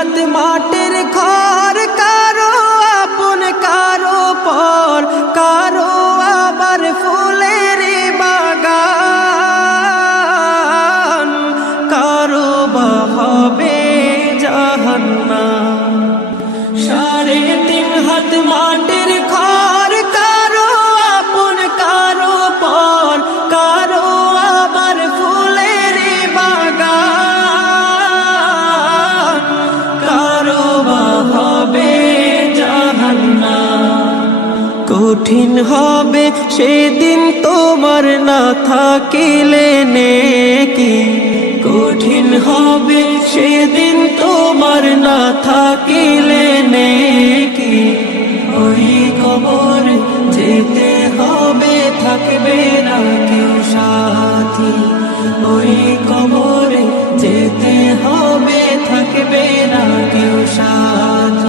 হাত মাটির ঘর, কারো আপন কারো পর, কারো আবার ফুলের বাগান, কারো বা হবে জাহান্নাম। 3.5 হাত মাটির ঘর, কারো আপন কারো পর, কারো আবার ফুলের বাগান, কারো বা হবে জাহান্নাম। কঠিন হবে সেদিন তোমার না থাকিলে নেকি, কঠিন হবে সেদিন তোমার না থাকিলে নেকি। ওই কবর যেতে হবে, থাকবে না